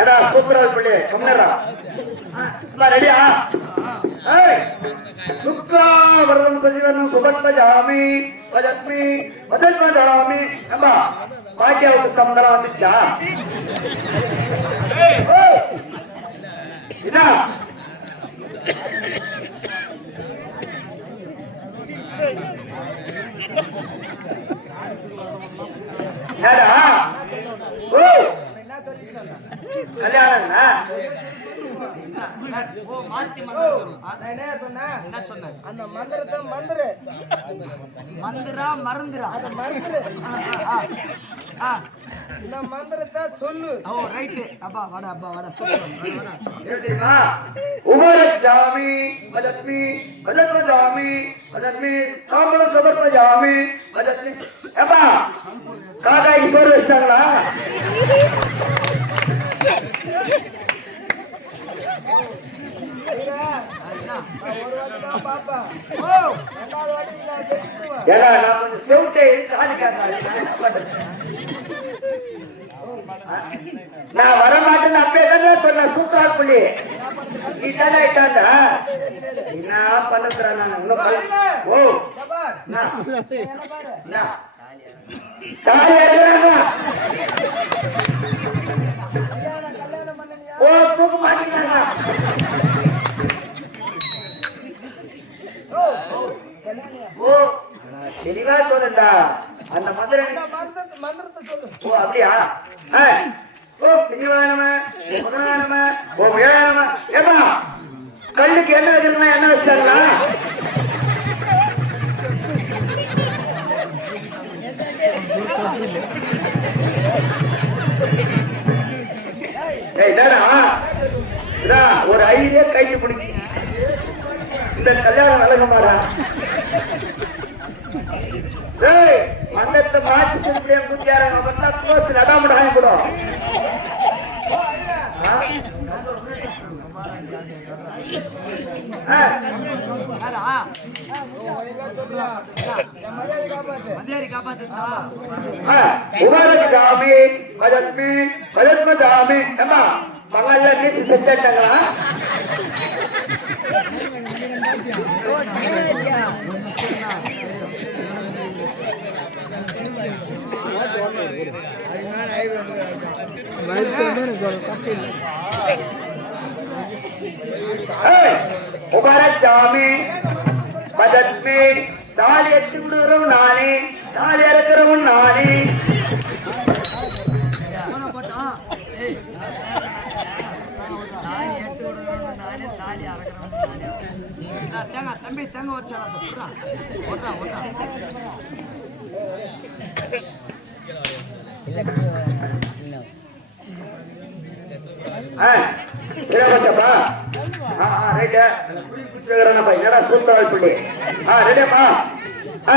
ஏடா சூப்பரா சொல்லி. சொன்னடா ரெடியா ஏய் சுக்லா வரதம் வஜத்மி வஜத்மஜாமி அம்மா பாக்கியாவுக்கு சம்பளம் வந்துச்சா? என்ன? சொன்ன அந்த மந்திரத்தை மந்திரு. மந்திரா மறந்துரா அதை மந்திரு ஆ. இந்த மந்திரத்தை சொல்லு ஓ ரைட்டு அப்பா வாடா அப்பா வாடா சூப்பர் வாடா என்ன தெரியுமா உபரஜாமி வஜத்மி வஜத்மஜாமி வஜத்மி தாம்பரம் சுபத்மஜாமி வஜத்மி ஏப்பா காக்காய்க்கு சோறு வச்சிட்டாங்களா புரியுதா? நான் ஒரு வாட்டி தான் பார்ப்பேன். ரெண்டாவது வாட்டி நான் ஜெயிச்சிருவேன். ஏடா நான் கொஞ்சம் செவுட்டை காலி நான் வர மாட்டேன்னு அப்பே தானே சொன்னேன் சூப்பரா புள்ளி நீ தானே ஆயிட்டாங்க என்ன பண்ணுறேன் நான் இன்னும் ஓ நான் உபரஜாமி மதத்மி மதத்மஜாமி அம்மா மங்கள நீசி செஞ்சாங்களா உபரஜாமி மதத்மி தாலி எத்தி விடுறவன் நானே. தாலி இறக்குறவன் நானே தம்பி தேங்காய் வச்சா இளவரசப்பா. ஆ, இருக்க ரைட்டு. என்னடா சொல்லி. ஆ, ரெடியாப்பா? ஆ.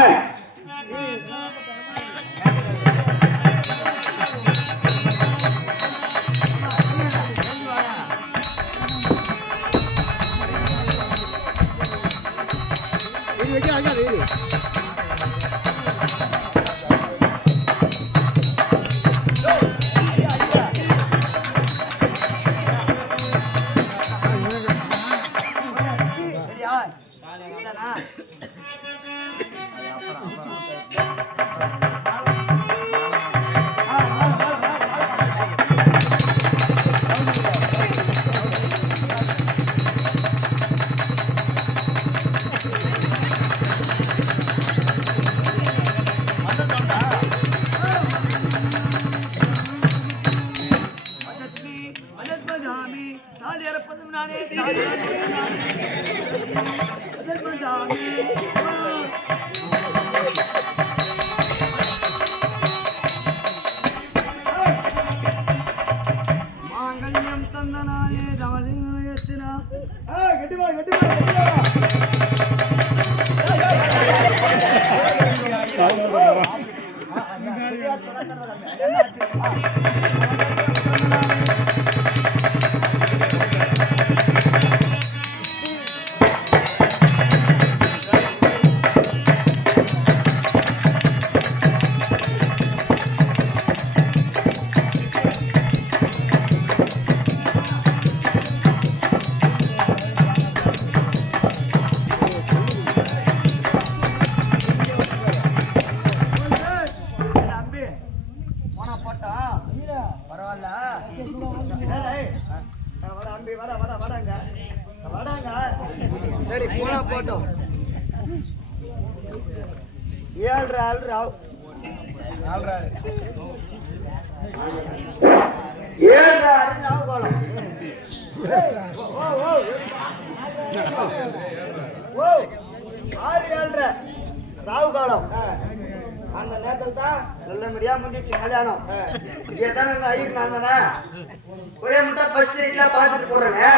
ஒரே மட்டும் ஃபர்ஸ்ட் நைட்ல பார்த்துட்டு போறேனே.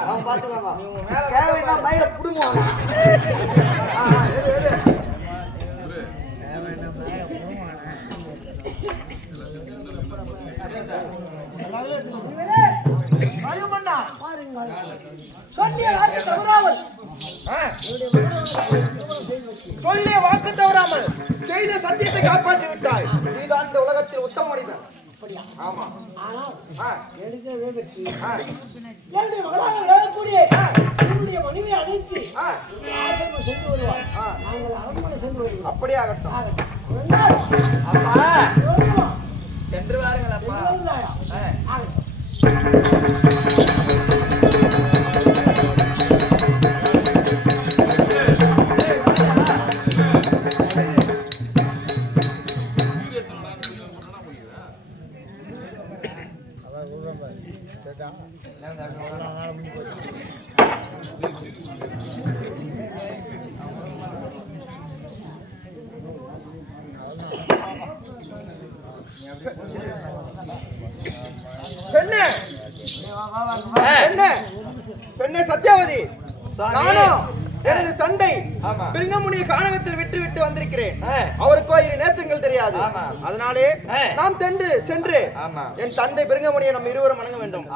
அவன் தவறாமல் சொல்லிய வாக்கு தவறாமல் செய்த சத்தியத்தை காப்பாற்றி விட்டாய் நீதான் இந்த உலகத்தில் உத்தம மனிதன். ஆமா. ஆ. ஆ. என்னுடைய மகளாக விளங்கக்கூடிய என்னுடைய மனைவியை அழைத்து சென்று வருவார் நாங்கள் அரண்மனை சென்று வருவோம். அப்படியே ஆகட்டும். அப்பா. சென்று வாருங்கள் அப்பா. ஆகட்டும்.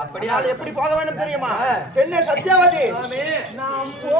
அப்படியா? அப்படியால் எப்படி போக வேண்டும் தெரியுமா. பெண்ணே சத்யாவதி நாம் போகுவோம்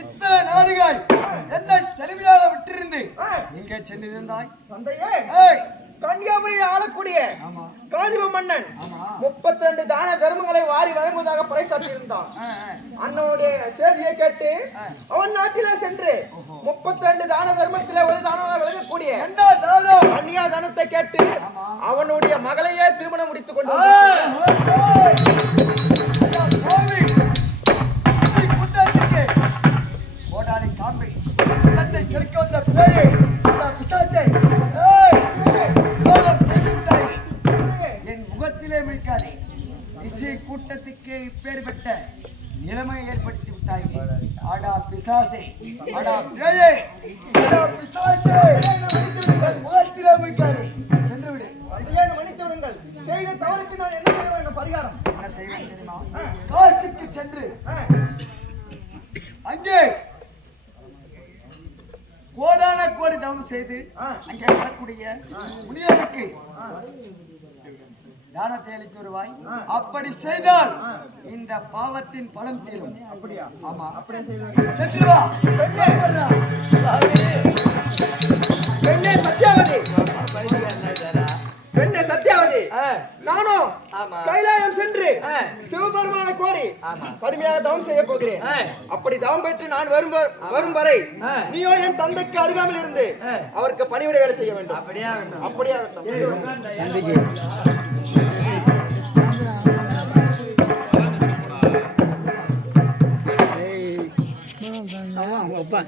இத்தனை நாடுகள் என்னை தனிமையாக விட்டிருந்து. எங்கே சென்றிருந்தாய் தந்தையே. கன்னியாகுமரியில் ஆளக்கூடிய காதிவ மன்னன் முப்பத்தி ரெண்டு தான தர்மங்களை வாரி வழங்குவதாக பறைசாற்றியிருந்தான். அண்ணனுடைய செய்தியை கேட்டு அவன் நாட்டிலே சென்று முப்பத்தி ரெண்டு தான தர்மத்திலே ஒரு தானமாக விளங்கக்கூடிய? கன்னியா தானத்தை கேட்டு அவனுடைய மகளையே திருமணம் முடித்துக் கொண்டு ஏய், பிசாசே. ஆடா பேயே ஆடா பிசாசே. முகத்திலே சென்று விடு என்னை மன்னித்து விடுங்கள் செய்த தவறுக்கு நான் என்ன செய்ய வேண்டும் பரிகாரம்? என்ன செய்வேன் தெரியுமா? காசிக்கு சென்று. அங்கே கோடான கோடி தவம் செய்து அங்கே வரக்கூடிய முனியனுக்கு தானத்தை அளித்து வருவாய். அப்படி செய்தால் இந்த பாவத்தின் பலம் தீரும். ஆமா அப்படியே பெண்ணே சத்யாவதி பெண்ணே சத்யாவதி நானும் ஆமா. கைலாயம் சென்று. சிவபெருமான கோரி. கடுமையாக தவம் செய்ய போகிறேன். அப்படி தவம் பெற்று நான் வரும் வரும் வரை. நீயோ என் தந்தைக்கு அருகாமல் இருந்து. அவருக்கு பணிவிட வேலை செய்ய வேண்டும் அப்படியே ஆகட்டும் அப்படியே என்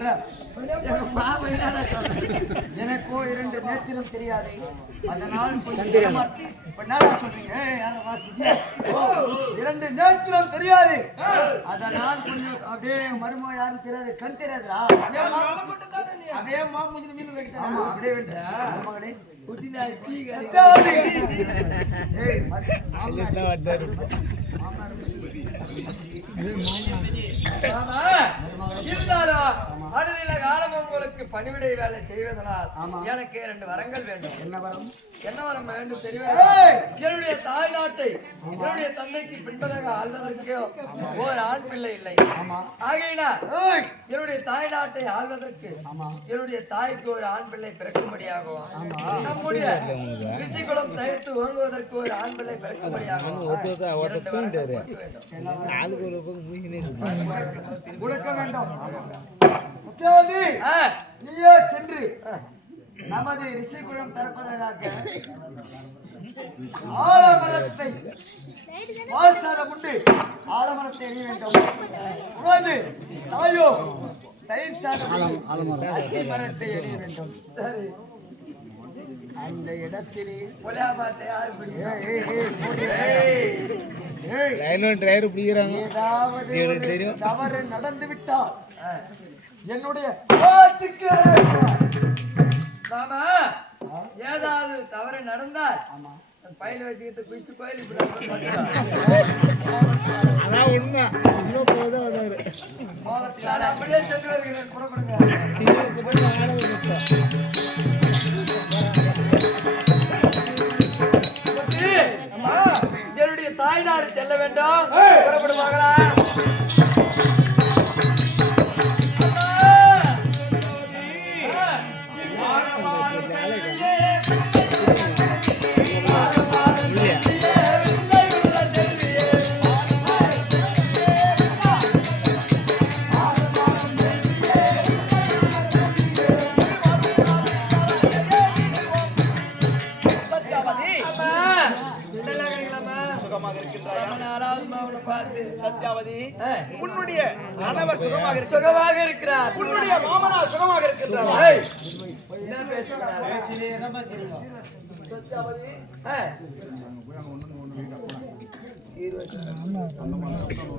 இருடா. எனக்கோ இரண்டு நேத்திரம் தெரியாது. அதனால் இரண்டு நேத்திரம் தெரியாது. அதனால் கொஞ்சம் அப்படியே மருமக யாரும் தெரியாது கண் தெரியாதுடா அப்படியே மாமுஜின ஆமா. அப்படியே விட்டு மருமகனே இருந்தாலும் அடநில காலம் உங்களுக்கு பணிவிடை வேலை செய்வதனால். எனக்கு இரண்டு வரங்கள் வேண்டும். என்ன வரும்? என்ன வரம் வேண்டும் ஏய்! தெரியுமா என்னுடைய தாய்நாட்டை என்னுடைய தந்தைக்கு பின்பதாக ஆள்வதற்கு ஓர் ஆண் பிள்ளை இல்லை. ஏய்! என்னுடைய தாய்நாட்டை ஆள்வதற்கு என்னுடைய தாய்க்கு ஒரு ஆண் பிள்ளை பிறக்கும்படியாகவும் ஆமா. நம்முடைய ரிஷிகுலம் தயிர்த்து ஓங்குவதற்கு ஒரு ஆண் பிள்ளை வேண்டும். கொடுக்க வேண்டும். நீயோ சென்று. நமது ரிஷிகுலம் திறப்பதற்காக ஆலமரத்தை சாதம் உண்டு ஆலமரத்தை எரிய வேண்டும் உணவு தாயோ தயிர் சாதம் அத்தி மரத்தை எரிய வேண்டும் சரி அந்த இடத்திலே. ஏதாவது ஒரு தவறு நடந்து விட்டால். என்னுடைய மாமா ஏதாவது தவறு நடந்தால் பயில வச்சுக்கிட்டு குயிச்சு கோயில் இப்படி கோபத்தில் நான் அப்படியே சென்று வருகிறேன் புறப்படுங்க என்னுடைய தாய்நாடு செல்ல வேண்டும். கணவர் சுகமாக இருக்கிறார். சுகமாக இருக்கிறார். உன்னுடைய மாமனார் சுகமாக இருக்கின்றார் என்ன பேசுகிறார்?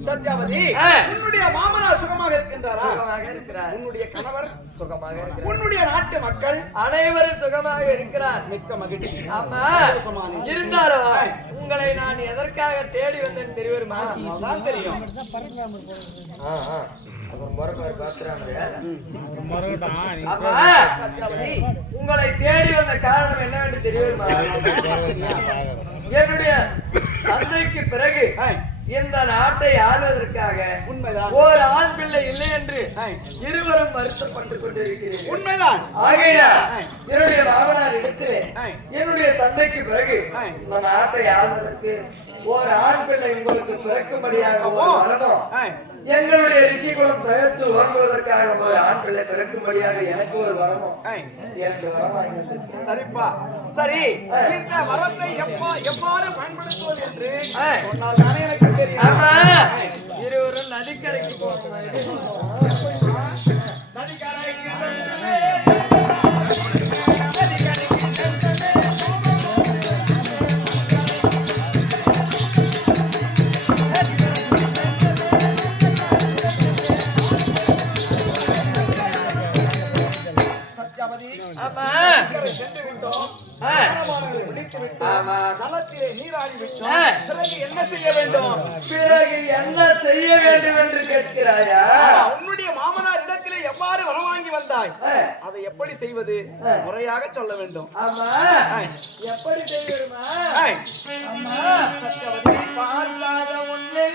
சத்யாவதி. உன்னுடைய மாமனார் சுகமாக இருக்கின்றாரா? சுகமாக இருக்கிறார். உன்னுடைய கணவர் சுகமாக இருக்கிறார். உன்னுடைய நாட்டு மக்கள் அனைவரும் சுகமாக இருக்கிறார். மிக்க மகிழ்ச்சி. ஆமா. இருந்தாலும் உங்களை நான் எதற்காக தேடி வந்தேன் தெரியுமா? தான் தெரியும். உங்களை தேடி வந்த காரணம் என்னவென்று தெரியுமா? என்னுடைய தந்தைக்கு பிறகு. இந்த நாட்டை ஆள்வதற்காக உண்மைதான் ஓர் ஆண் பிள்ளை இல்லை என்று. இருவரும் வருத்தப்பட்டுக் கொண்டிருக்கிறீர்கள் உண்மைதான் ஆகையா என்னுடைய மாமனார் இடத்திலே. என்னுடைய தந்தைக்கு பிறகு. இந்த நாட்டை ஆள்வதற்கு ஒரு ஆண் பிள்ளை உங்களுக்கு பிறக்கும்படியாக ஒரு வரணும். எங்களுடைய ரிஷிகுலம் தகர்த்து ஓங்குவதற்காக ஒரு ஆண் பிள்ளை பிறக்கும்படியாக எனக்கு ஒரு வரணும் ஆய். இரண்டு வரம் வாங்கி வந்திருக்கேன். சரிப்பா சரி. இந்த வரத்தை எப்பா எவ்வாறு பயன்படுத்துவது என்று. சொன்னால் தானே எனக்கு ஆமா ஆய். இருவரும் நதிக்கரைக்கு போகணும் நதிக்கரைக்கு நீராடி விட்டோம். பிறகு என்ன செய்ய வேண்டும் பிறகு என்ன செய்ய வேண்டும் என்று கேட்கிறாயா உன்னுடைய மாமனார் இடத்திலே எவ்வாறு வரவாங்கி வந்தாய். அதை எப்படி செய்வது. முறையாக சொல்ல வேண்டும் ஆமா. எப்படி. அம்மா சத்யாவதி பார்க்காத உன்னை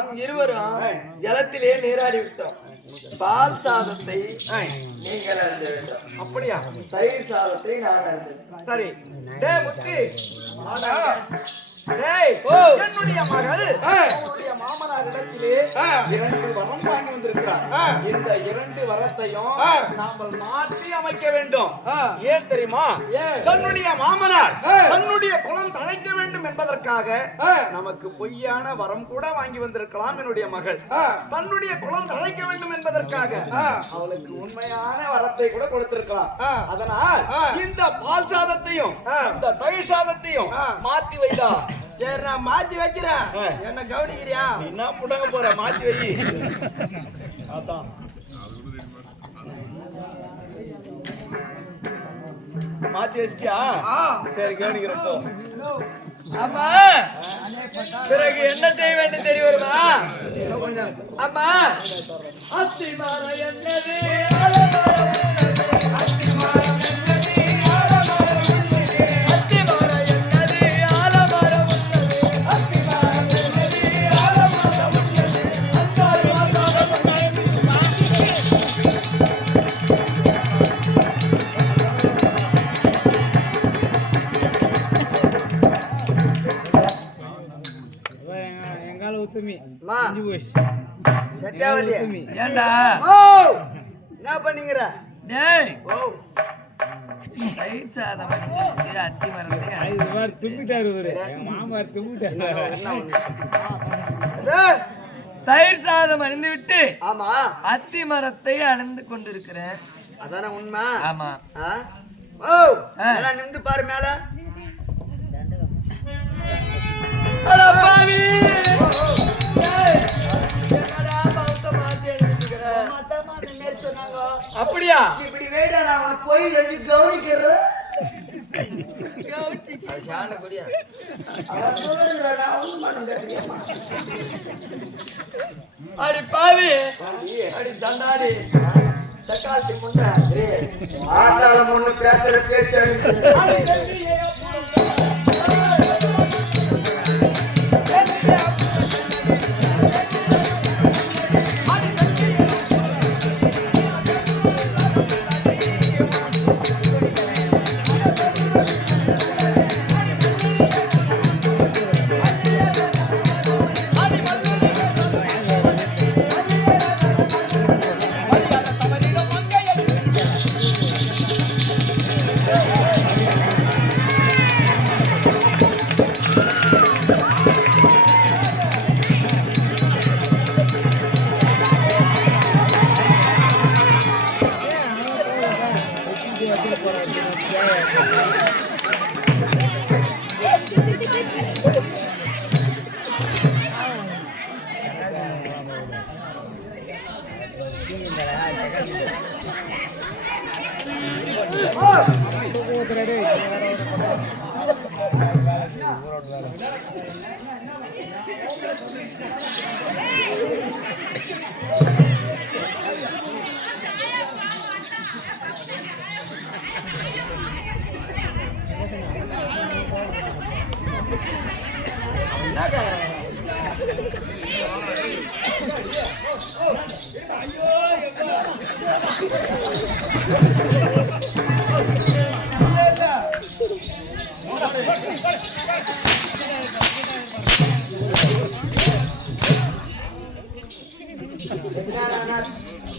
நம் இருவரும் ஜலத்திலே நீராடி விட்டோம். பால் சாதத்தை. நீங்கள் அறிந்து விட்டோம் அப்படியா? தயிர் சாதத்தை நான் அறிந்தேன். சரி. என்னுடைய மகள். இரண்டு வரம் வாங்கி வந்திருக்கிறார். இந்த இரண்டு வரத்தையும். நாமல் மாற்றி அமைக்க வேண்டும். ஏன் தெரியுமா? தன்னுடைய மாமனார். தன்னுடைய குலம் தழைக்க வேண்டும் என்பதற்காக. நமக்கு பொய்யான வரம் கூட வாங்கி வந்திருக்கலாம் என்னுடைய மகள். தன்னுடைய குலம் தழைக்க வேண்டும் என்பதற்காக. அவளுக்கு உண்மையான வரத்தை கூட கொடுத்திருக்கலாம். அதனால். இந்த பால் சாதத்தையும். இந்த தயிர் சாதத்தையும். மாத்தி வைடா சரி நான் மாத்தி வைக்கிறேன். என்ன கவனிக்கிறியா? என்ன புடங்க போற மாத்தி வை. அதான். மாத்தி வச்சிட்டியா? சரி கவனிக்கிறப்போ ஆமா பிறகு என்ன செய்ய வேண்டும் தெரியுமா ஆமா அத்திமரம் என்னது? ஆலமரம் என்னது? அத்திமரம் ஏண்டா? ஓ என்ன பண்ணீங்கற டேய். ஓ. தயிர் சாதம் அத்தி மரத்தை தும்பிட்டாரு இவரு. எங்க மாமார் தும்பிட்டாரு டேய், தயிர் சாதம் அணிந்து விட்டு ஆமா. அத்தி மரத்தை அணிந்து கொண்டிருக்கிறேன். அதானே உண்மை? ஆமா. ஆ? ஓ நின்று பாரு மேல. அட பாவி! அடிச்சிருக்கிற? அப்படியா? இப்படி வேடா நான் போய் வச்சு கவனிக்கிறேன். அடி பாவி. அடி சண்டாடி சக்காத்தி முன்ன ஆண்டாளம் ஒண்ணு பேசுற பேச்சு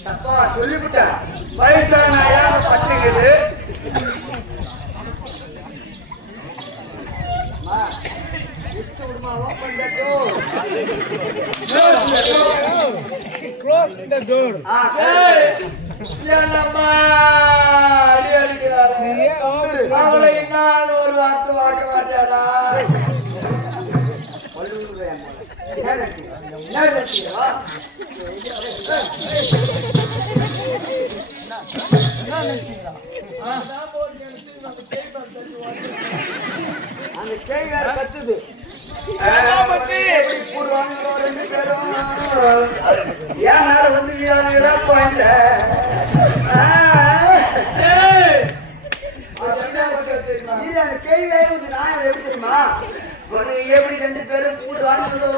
தப்பா சொல்லிவிட்டேன். வயசான பட்டுக்குது என்னம்மா அடி அடிக்கிறாளே. அவளை நான் ஒரு வார்த்தை வாக்க மாட்டாடா. அந்த கேய் வேற கத்துது. ஏன் மேல வந்து நான் அதை எப்படி ரெண்டு பேரும் கூடு வாங்கலோ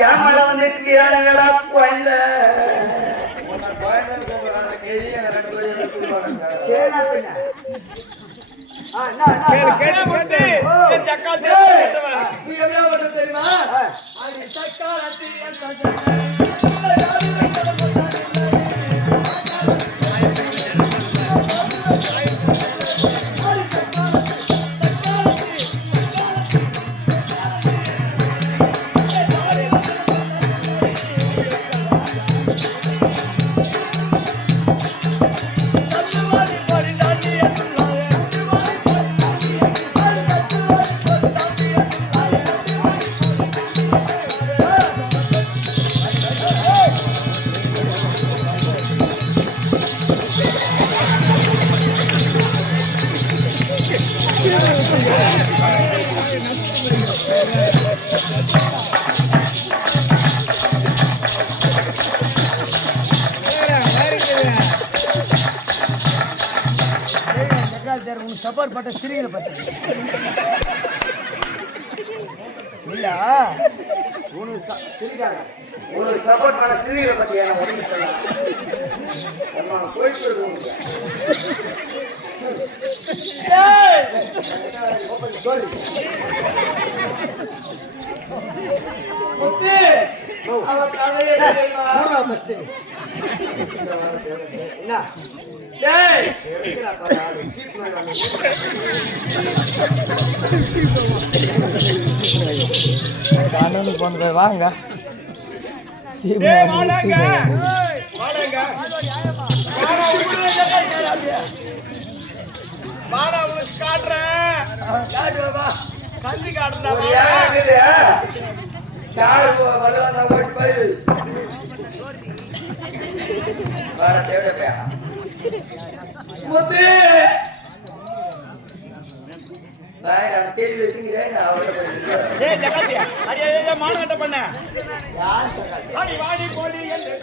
ஏன் மேல வந்துட்டு வீடானுடா போயிட்ட? கோயந்தன் கூப்பிடுறாங்க கேள்வி ரெண்டு பேரும் கேளா ஓடுறது தெரியுமா? சிரிகளை பத்தி இல்ல உனக்கு ச- சிரிக்காத. உனக்கு சப்போர்ட் பண்ண சிரிக்கிற பத்தி என்ன உடம்பு சொல்லலாம் போயிட்டு இருக்கு சொல்லு முத்து, அவ கதையை தெரியுமா? மூணா பஸ் என்ன? டேய், அண்ணனு போன வாங்க காட்டுறேன் யார் இருக்குது? யாரு வருவாங்க ஓடி போயிரு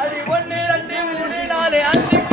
அது ஒன்று ரெண்டு மூணு நாலு அஞ்சு